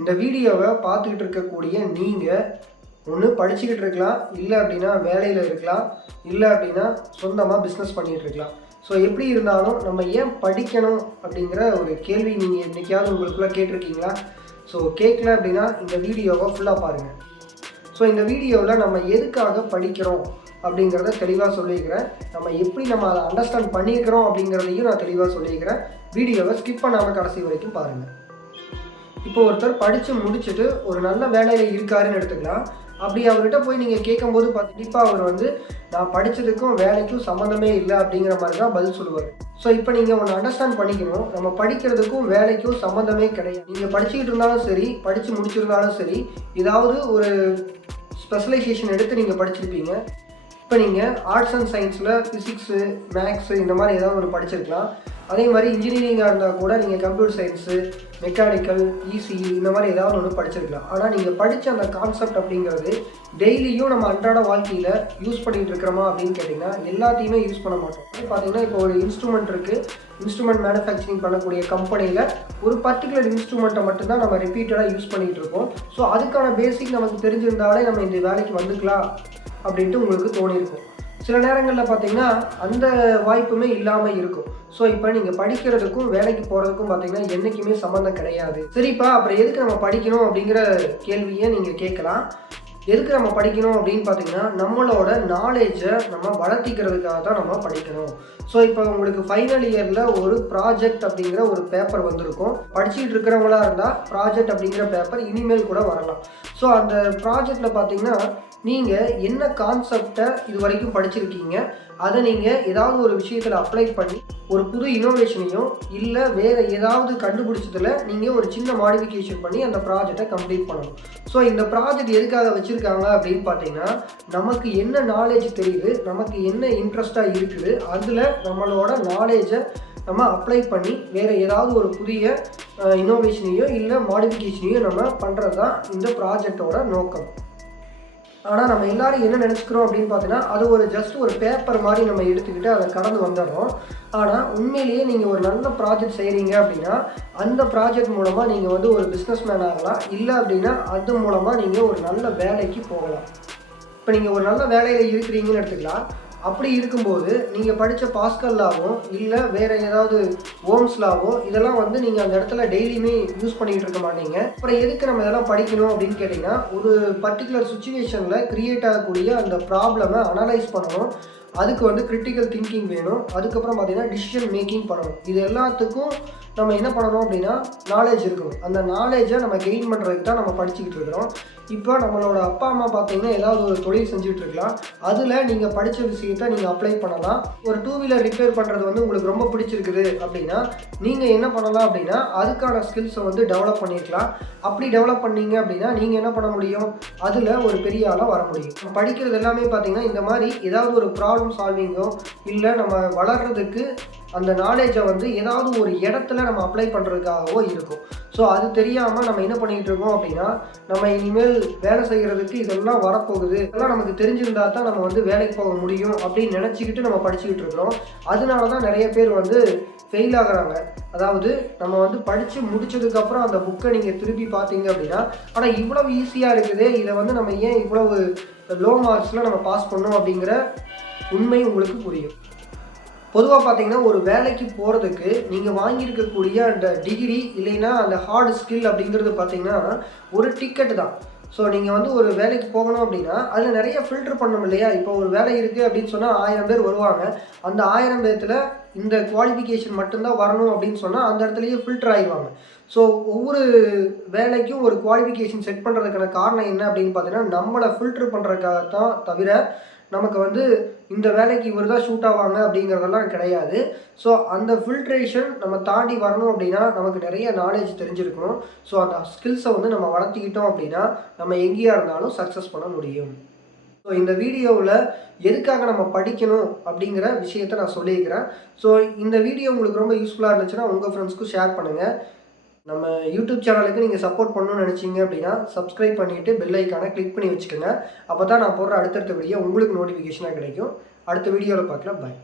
இந்த வீடியோவை பார்த்துக்கிட்டு இருக்கக்கூடிய நீங்கள் ஒன்று படிச்சுக்கிட்டு இருக்கலாம், இல்லை அப்படின்னா வேலையில் இருக்கலாம், இல்லை அப்படின்னா சொந்தமாக பிஸ்னஸ் பண்ணிகிட்டு இருக்கலாம். ஸோ எப்படி இருந்தாலும் நம்ம ஏன் படிக்கணும் அப்படிங்கிற ஒரு கேள்வி நீங்கள் என்றைக்காவது உங்களுக்குள்ளே கேட்டிருக்கீங்களா? ஸோ கேட்கல அப்படின்னா இந்த வீடியோவை ஃபுல்லாக பாருங்கள். ஸோ இந்த வீடியோவில் நம்ம எதுக்காக படிக்கிறோம் அப்படிங்கிறத தெளிவாக சொல்லியிருக்கிறேன். நம்ம அதை அண்டர்ஸ்டாண்ட் பண்ணியிருக்கிறோம் அப்படிங்கிறதையும் நான் தெளிவாக சொல்லியிருக்கிறேன். வீடியோவை ஸ்கிப் பண்ணாமல் கடைசி வரைக்கும் பாருங்கள். இப்போ ஒருத்தர் படித்து முடிச்சுட்டு ஒரு நல்ல வேலையில் இருக்காருன்னு எடுத்துக்கலாம். அப்படி அவர்கிட்ட போய் நீங்கள் கேட்கும்போது கண்டிப்பாக அவர் நான் படித்ததுக்கும் வேலைக்கும் சம்மந்தமே இல்லை அப்படிங்கிற மாதிரி தான் பதில் சொல்லுவார். ஸோ இப்போ நீங்கள் ஒன்று அண்டர்ஸ்டாண்ட் பண்ணிக்கணும், நம்ம படிக்கிறதுக்கும் வேலைக்கும் சம்மந்தமே கிடையாது. நீங்கள் படிச்சுக்கிட்டு இருந்தாலும் சரி, படித்து முடிச்சிருந்தாலும் சரி, ஏதாவது ஒரு ஸ்பெஷலைசேஷன் எடுத்து நீங்கள் படிச்சிருப்பீங்க. இப்போ நீங்கள் ஆர்ட்ஸ் அண்ட் சயின்ஸில் ஃபிசிக்ஸு, மேக்ஸு இந்த மாதிரி ஏதாவது ஒரு படிச்சிருக்கலாம். அதே மாதிரி இன்ஜினியரிங்காக இருந்தால் கூட நீங்கள் கம்ப்யூட்டர் சயின்ஸு, மெக்கானிக்கல், இசிஇ இந்த மாதிரி ஏதாவது ஒன்று படிச்சிருக்கலாம். ஆனால் நீங்கள் படித்த அந்த கான்செப்ட் அப்படிங்கிறது டெய்லியும் நம்ம அன்றாட வாழ்க்கையில் யூஸ் பண்ணிகிட்டு இருக்கிறோமா அப்படின்னு கேட்டிங்கன்னா எல்லாத்தையுமே யூஸ் பண்ண மாட்டோம். பார்த்தீங்கன்னா இப்போ ஒரு இன்ஸ்ட்ருமெண்ட் இருக்குது, இன்ஸ்ட்ருமெண்ட் மேனுஃபேக்சரிங் பண்ணக்கூடிய கம்பெனியில் ஒரு பர்டிகுலர் இன்ஸ்ட்ருமெண்ட்டை மட்டும்தான் நம்ம ரிப்பீட்டடாக யூஸ் பண்ணிகிட்டு இருக்கோம். ஸோ அதுக்கான பேசிக் நமக்கு தெரிஞ்சிருந்தாலே நம்ம இந்த வேலைக்கு வந்துக்கலாம் அப்படின்ட்டு உங்களுக்கு தோணியிருக்கும். சில நேரங்களில் பார்த்தீங்கன்னா அந்த வாய்ப்புமே இல்லாமல் இருக்கும். ஸோ இப்போ நீங்கள் படிக்கிறதுக்கும் வேலைக்கு போகிறதுக்கும் பார்த்தீங்கன்னா என்றைக்குமே சம்மந்தம் கிடையாது. சரிப்பா, அப்புறம் எதுக்கு நம்ம படிக்கணும் அப்படிங்கிற கேள்வியை நீங்கள் கேட்கலாம். எதுக்கு நம்ம படிக்கணும் அப்படின்னு பார்த்தீங்கன்னா நம்மளோட நாலேஜை நம்ம வளர்த்திக்கிறதுக்காக தான் நம்ம படிக்கணும். ஸோ இப்போ உங்களுக்கு ஃபைனல் இயரில் ஒரு ப்ராஜெக்ட் அப்படிங்கிற ஒரு பேப்பர் வந்திருக்கும். படிச்சுட்டு இருக்கிறவங்களா இருந்தால் ப்ராஜெக்ட் அப்படிங்கிற பேப்பர் இனிமேல் கூட வரலாம். ஸோ அந்த ப்ராஜெக்டில் பார்த்தீங்கன்னா நீங்கள் என்ன கான்செப்டை இது வரைக்கும் படிச்சிருக்கீங்க, அதை நீங்கள் ஏதாவது ஒரு விஷயத்தில் அப்ளை பண்ணி ஒரு புது இனோவேஷனையும் இல்லை வேறு ஏதாவது கண்டுபிடிச்சதில் நீங்கள் ஒரு சின்ன மாடிஃபிகேஷன் பண்ணி அந்த ப்ராஜெக்டை கம்ப்ளீட் பண்ணணும். ஸோ இந்த ப்ராஜெக்ட் எதுக்காக வச்சுருக்காங்க அப்படின்னு பார்த்தீங்கன்னா நமக்கு என்ன நாலேஜ் தெரியுது, நமக்கு என்ன இன்ட்ரெஸ்டாக இருக்குது, அதில் நம்மளோட நாலேஜை நம்ம அப்ளை பண்ணி வேறு ஏதாவது ஒரு புதிய இனோவேஷனையோ இல்லை மாடிஃபிகேஷனையோ நம்ம பண்ணுறது தான் இந்த ப்ராஜெக்டோட நோக்கம். ஆனால் நம்ம எல்லோரும் என்ன நினச்சிக்கிறோம் அப்படின்னு பார்த்தீங்கன்னா அது ஒரு ஜஸ்ட் ஒரு பேப்பர் மாதிரி நம்ம எடுத்துக்கிட்டு அதை கடந்து வந்துடுறோம். ஆனால் உண்மையிலேயே நீங்கள் ஒரு நல்ல ப்ராஜெக்ட் செய்கிறீங்க அப்படின்னா அந்த ப்ராஜெக்ட் மூலமாக நீங்கள் ஒரு பிஸ்னஸ் மேன் ஆகலாம், இல்லை அப்படின்னா அது மூலமாக நீங்கள் ஒரு நல்ல வேலைக்கு போகலாம். இப்போ நீங்கள் ஒரு நல்ல வேலையில் இருக்கிறீங்கன்னு எடுத்துக்கலாம். அப்படி இருக்கும்போது நீங்கள் படித்த பாஸ்கல் லாவோ இல்லை வேறு ஏதாவது ஓம்ஸ் லாவோ இதெல்லாம் நீங்கள் அந்த இடத்துல டெய்லியுமே யூஸ் பண்ணிகிட்டு இருக்க மாட்டீங்க. அப்புறம் எதுக்கு நம்ம இதெல்லாம் படிக்கணும் அப்படின்னு கேட்டிங்கன்னா ஒரு பர்டிகுலர் சுச்சுவேஷனில் க்ரியேட் ஆகக்கூடிய அந்த ப்ராப்ளமை அனலைஸ் பண்ணணும். அதுக்கு கிரிட்டிக்கல் திங்கிங் வேணும். அதுக்கப்புறம் பார்த்திங்கன்னா டிசிஷன் மேக்கிங் பண்ணணும். இது எல்லாத்துக்கும் நம்ம என்ன பண்ணணும் அப்படின்னா நாலேஜ் இருக்கணும். அந்த நாலேஜை நம்ம கெயின் பண்ணுறதுக்கு தான் நம்ம படிச்சுக்கிட்டு இருக்கிறோம். இப்போ நம்மளோட அப்பா அம்மா பார்த்தீங்கன்னா ஏதாவது ஒரு தொழில் செஞ்சுட்டு இருக்கலாம். அதில் நீங்கள் படித்த விஷயத்தை நீங்கள் அப்ளை பண்ணலாம். ஒரு 2 வீலர் ரிப்பேர் பண்ணுறது உங்களுக்கு ரொம்ப பிடிச்சிருக்குது அப்படின்னா நீங்கள் என்ன பண்ணலாம் அப்படின்னா அதுக்கான ஸ்கில்ஸை டெவலப் பண்ணியிருக்கலாம். அப்படி டெவலப் பண்ணீங்க அப்படின்னா நீங்கள் என்ன பண்ண முடியும், அதில் ஒரு பெரிய ஆளாக வர முடியும். படிக்கிறது எல்லாமே பார்த்தீங்கன்னா இந்த மாதிரி ஏதாவது ஒரு ப்ராப்ளம் சால்விங்கோ இல்லை நம்ம வளர்கிறதுக்கு அந்த நாலேஜை ஏதாவது ஒரு இடத்துல நம்ம அப்ளை பண்ணுறதுக்காகவோ இருக்கும். ஸோ அது தெரியாமல் நம்ம என்ன பண்ணிகிட்டு இருக்கோம் அப்படின்னா நம்ம இனிமேல் வேலை செய்கிறதுக்கு இதெல்லாம் வரப்போகுது, இதெல்லாம் நமக்கு தெரிஞ்சிருந்தா தான் நம்ம வேலைக்கு போக முடியும் அப்படின்னு நினச்சிக்கிட்டு நம்ம படிச்சுக்கிட்டு இருக்கிறோம். அதனால தான் நிறைய பேர் ஃபெயில் ஆகுறாங்க. அதாவது நம்ம படித்து முடித்ததுக்கப்புறம் அந்த புக்கை நீங்கள் திருப்பி பார்த்தீங்க அப்படின்னா ஆனால் இவ்வளவு ஈஸியாக இருக்குது, இதை நம்ம ஏன் இவ்வளவு லோ மார்க்ஸில் நம்ம பாஸ் பண்ணோம் அப்படிங்கிற உண்மை உங்களுக்கு புரியும். பொதுவாக பார்த்தீங்கன்னா ஒரு வேலைக்கு போகிறதுக்கு நீங்கள் வாங்கியிருக்கக்கூடிய அந்த டிகிரி இல்லைன்னா அந்த ஹார்ட் ஸ்கில் அப்படிங்கிறது பார்த்தீங்கன்னா ஒரு டிக்கெட்டு தான். ஸோ நீங்கள் ஒரு வேலைக்கு போகணும் அப்படின்னா அதில் நிறைய ஃபில்டர் பண்ணணும் இல்லையா? இப்போ ஒரு வேலை இருக்குது அப்படின்னு சொன்னால் 1000 பேர் வருவாங்க. அந்த 1000 பேர்த்தில் இந்த குவாலிஃபிகேஷன் மட்டும்தான் வரணும் அப்படின்னு சொன்னால் அந்த இடத்துலையே ஃபில்டர் ஆகிடுவாங்க. ஸோ ஒவ்வொரு வேலைக்கும் ஒரு குவாலிஃபிகேஷன் செட் பண்ணுறதுக்கான காரணம் என்ன அப்படின்னு பார்த்தீங்கன்னா நம்மளை ஃபில்டர் பண்ணுறதுக்காகத்தான் தவிர நமக்கு இந்த வேலைக்கு இவர் தான் ஷூட் ஆவாங்க அப்படிங்கிறதெல்லாம் கிடையாது. ஸோ அந்த ஃபில்ட்ரேஷன் நம்ம தாண்டி வரணும் அப்படின்னா நமக்கு நிறைய நாலேஜ் தெரிஞ்சிருக்கணும். ஸோ அந்த ஸ்கில்ஸை நம்ம வளர்த்திக்கிட்டோம் அப்படின்னா நம்ம எங்கேயா இருந்தாலும் சக்ஸஸ் பண்ண முடியும். ஸோ இந்த வீடியோவில் எதுக்காக நம்ம படிக்கணும் அப்படிங்கிற விஷயத்தை நான் சொல்லியிருக்கிறேன். ஸோ இந்த வீடியோ உங்களுக்கு ரொம்ப யூஸ்ஃபுல்லாக இருந்துச்சுன்னா உங்கள் ஃப்ரெண்ட்ஸ்க்கும் ஷேர் பண்ணுங்கள். நம்ம யூடியூப் சேனலுக்கு நீங்கள் சப்போர்ட் பண்ணணும்னு நினச்சிங்க அப்படின்னா சப்ஸ்கிரைப் பண்ணிவிட்டு பெல் ஐக்கானை கிளிக் பண்ணி வச்சுக்கோங்க. அப்போ தான் நான் போடுற அடுத்தடுத்த வீடியோ உங்களுக்கு நோட்டிஃபிகேஷனாக கிடைக்கும். அடுத்த வீடியோவில் பார்க்கலாம். பாய்.